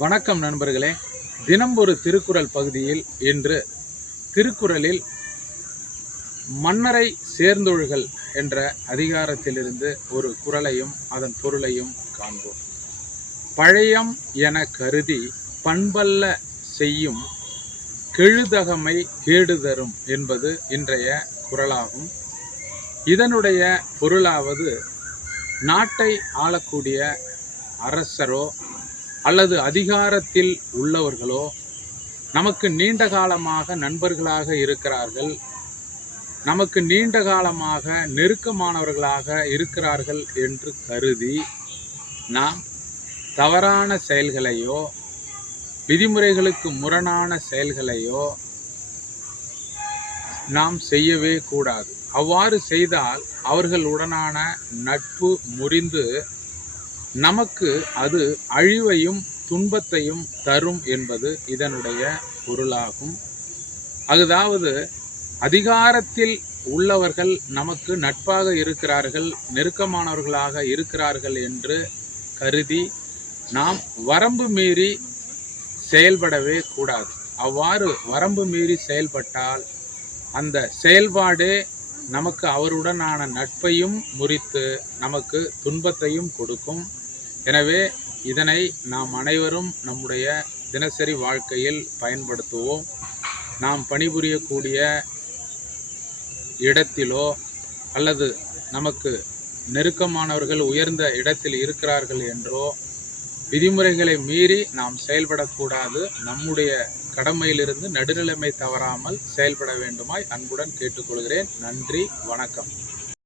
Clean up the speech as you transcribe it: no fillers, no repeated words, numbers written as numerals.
வணக்கம் நண்பர்களே. தினம் ஒரு திருக்குறள் பகுதியில் இன்று திருக்குறளில் மன்னரை சேர்ந்தொழுகல் என்ற அதிகாரத்திலிருந்து ஒரு குறளையும் அதன் பொருளையும் காண்போம். பழையம் என கருதி பண்பல்ல செய்யும் கெழுதகமை கேடு தரும் என்பது இன்றைய குறளாகும். இதனுடைய பொருளாவது, நாட்டை ஆளக்கூடிய அரசரோ அல்லது அதிகாரத்தில் உள்ளவர்களோ நமக்கு நீண்ட காலமாக நண்பர்களாக இருக்கிறார்கள், நமக்கு நீண்ட காலமாக நெருக்கமானவர்களாக இருக்கிறார்கள் என்று கருதி நாம் தவறான செயல்களையோ விதிமுறைகளுக்கு முரணான செயல்களையோ நாம் செய்யவே கூடாது. அவ்வாறு செய்தால் அவர்களுடனான நட்பு முறிந்து நமக்கு அது அழிவையும் துன்பத்தையும் தரும் என்பது இதனுடைய பொருளாகும். அதாவது, அதிகாரத்தில் உள்ளவர்கள் நமக்கு நட்பாக இருக்கிறார்கள், நெருக்கமானவர்களாக இருக்கிறார்கள் என்று கருதி நாம் வரம்பு மீறி செயல்படவே கூடாது. அவ்வாறு வரம்பு மீறி செயல்பட்டால் அந்த செயல்பாடே நமக்கு அவருடனான நட்பையும் முறித்து நமக்கு துன்பத்தையும் கொடுக்கும். எனவே இதனை நாம் அனைவரும் நம்முடைய தினசரி வாழ்க்கையில் பயன்படுத்துவோம். நாம் பணிபுரியக்கூடிய இடத்திலோ அல்லது நமக்கு நெருக்கமானவர்கள் உயர்ந்த இடத்தில் இருக்கிறார்கள் என்றோ விதிமுறைகளை மீறி நாம் செயல்படக்கூடாது. நம்முடைய கடமையிலிருந்து நடுநிலைமை தவறாமல் செயல்பட வேண்டுமாய் அன்புடன் கேட்டுக்கொள்கிறேன். நன்றி, வணக்கம்.